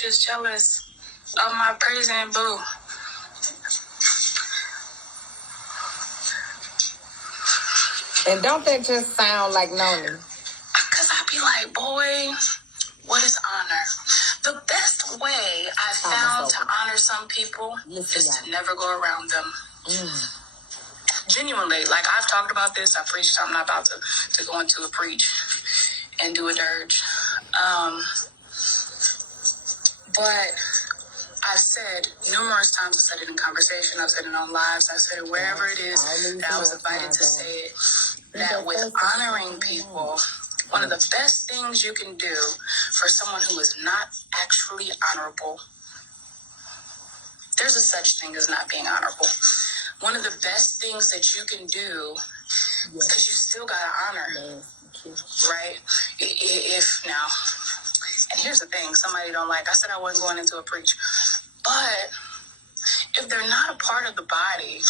just jealous of my present boo. And don't that just sound like Nony? Because I be like, boy, what is honor? The best way I found to honor some people is to never go around them. Genuinely, like I've talked about this, I preached, I'm not about to go into a preach and do a dirge. But I've said numerous times, I said it in conversation, I've said it on lives, I've said it wherever it is that I was invited to say it, that with honoring people, one of the best things you can do for someone who is not actually honorable, there's a such thing as not being honorable. One of the best things that you can do, because you still got to honor, right? If now, and here's the thing, somebody don't like, I said I wasn't going into a preach, but if they're not a part of the body,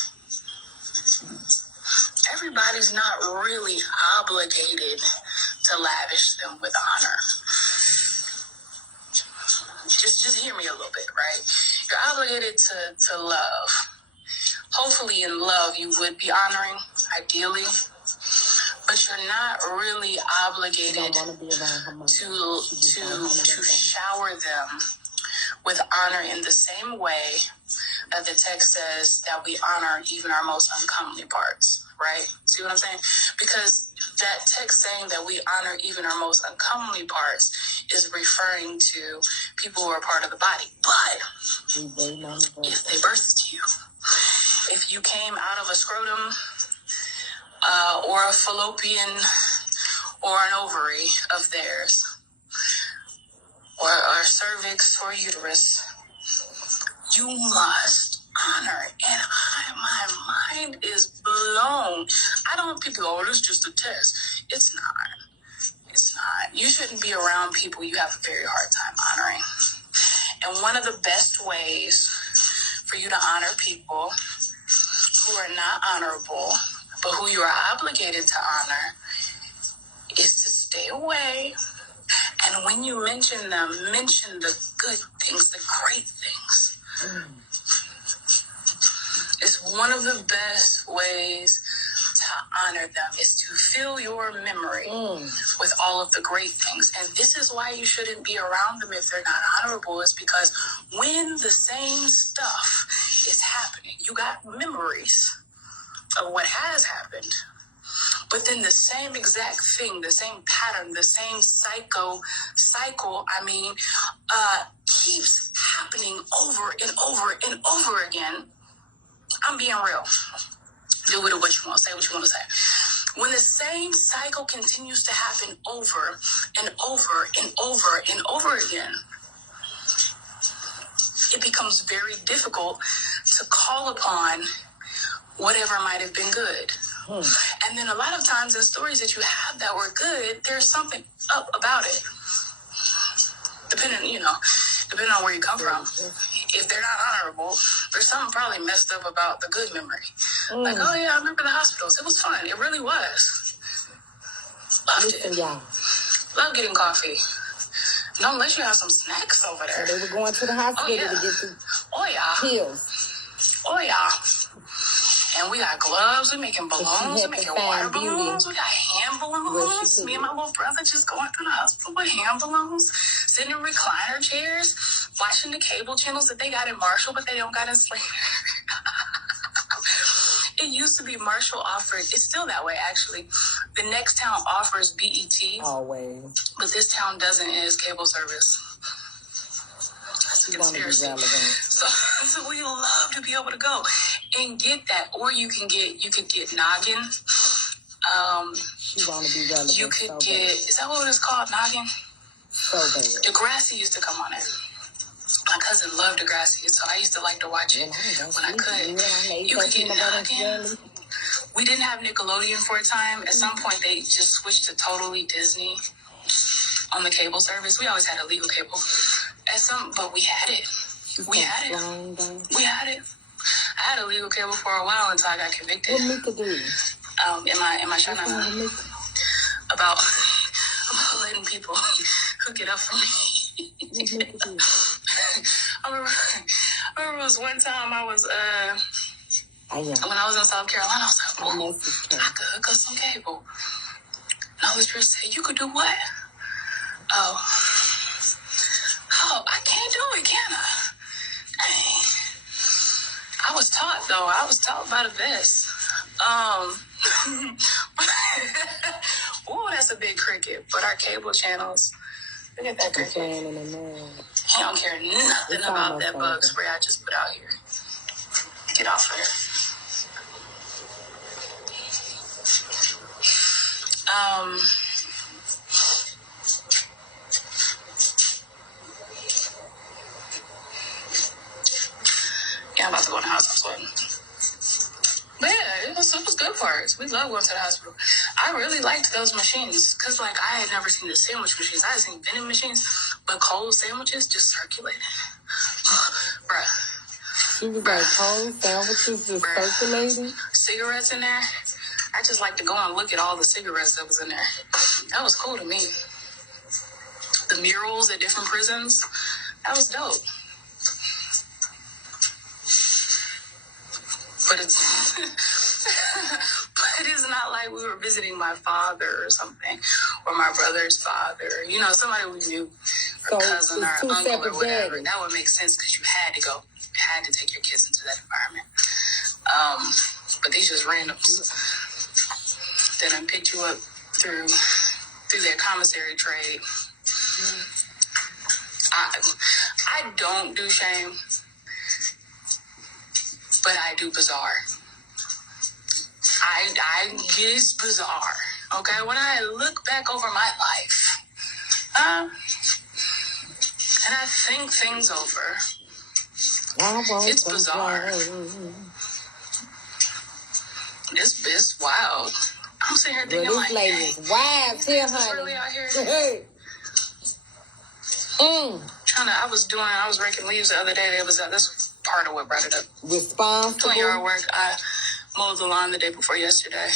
everybody's not really obligated to lavish them with honor. Just hear me a little bit, right? You're obligated to love. Hopefully in love you would be honoring, ideally, but you're not really obligated to shower them with honor in the same way that the text says that we honor even our most uncomely parts, right? See what I'm saying? Because that text saying that we honor even our most uncomely parts is referring to people who are part of the body. But if they birthed you, if you came out of a scrotum or a fallopian or an ovary of theirs, or cervix or uterus, you must honor. And my mind is blown. I don't want people go, oh, this is just a test. It's not. It's not. You shouldn't be around people you have a very hard time honoring. And one of the best ways for you to honor people who are not honorable, but who you are obligated to honor, is to stay away. And when you mention them, mention the good things, the great things. It's one of the best ways to honor them, is to fill your memory with all of the great things. And this is why you shouldn't be around them if they're not honorable, is because when the same stuff is happening, you got memories of what has happened. But then the same exact thing, the same pattern, the same cycle, keeps happening over and over and over again. I'm being real. Do with it what you want, say what you want to say. When the same cycle continues to happen over and over and over and over again, it becomes very difficult to call upon whatever might have been good. And then a lot of times in stories that you have that were good, there's something up about it. Depending on where you come from. If they're not honorable, there's something probably messed up about the good memory. Like, oh yeah, I remember the hospitals. It was fun. It really was. Loved it. Love getting coffee. Don't let you have some snacks over there. So they were going to the hospital to get the pills. Oh yeah. And we got gloves, we making balloons, we making water balloons, we got hand balloons. Me and my little brother just going through the hospital with hand balloons, sitting in recliner chairs, watching the cable channels that they got in Marshall, but they don't got in Slater. It used to be Marshall offered, it's still that way actually. The next town offers BET. Always. But this town doesn't, and it's cable service. That's a conspiracy. So we love to be able to go and get that. Or you could get Noggin. You could get, is that what it's called, Noggin? So bad. Degrassi used to come on it. My cousin loved Degrassi, so I used to like to watch it when I could. You could get Noggin. We didn't have Nickelodeon for a time. At some point, they just switched to totally Disney on the cable service. We always had illegal cable. But we had it. We had it. I had illegal cable for a while until I got convicted. What Mika do? Am I trying to about letting people hook it up for me? was one time I was when I was in South Carolina, I was like, oh, I could hook up some cable. And Holy Spirit said, you could do what? Oh, I can't do it, can I? Dang. I was taught, though. I was taught by the best. Oh, that's a big cricket. But our cable channels, look at that cricket. He don't care nothing about that bug spray I just put out here. Get off here. Yeah, I'm about to go in the house. I'm sweating. But yeah, it was good for us. We love going to the hospital. I really liked those machines because, like, I had never seen the sandwich machines. I had seen vending machines, but cold sandwiches just circulated. Bruh. She was like, cold sandwiches just circulating? Cigarettes in there. I just like to go and look at all the cigarettes that was in there. That was cool to me. The murals at different prisons. That was dope. But it's not like we were visiting my father or something, or my brother's father. You know, somebody we knew, or cousin or uncle or whatever. Daddies. That would make sense because you had to go. You had to take your kids into that environment. But these just randoms that done picked you up through their commissary trade. I don't do shame, but I do bizarre. It's bizarre. Okay, when I look back over my life, and I think things over, it's bizarre. It's wild. I'm sitting here thinking, like, lady is wild here, honey. Really out here. I was raking leaves the other day. This was part of what brought it up. Responsible. 20-yard work. I mowed the lawn the day before yesterday.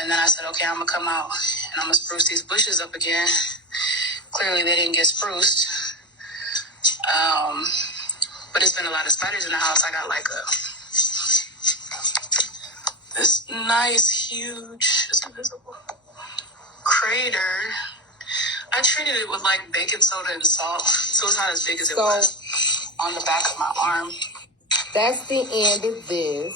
And then I said, okay, I'm going to come out and I'm going to spruce these bushes up again. Clearly they didn't get spruced. But it's been a lot of spiders in the house. I got like this nice, huge, it's invisible, crater. I treated it with like baking soda and salt, so it's not as big as it was on the back of my arm. That's the end of this.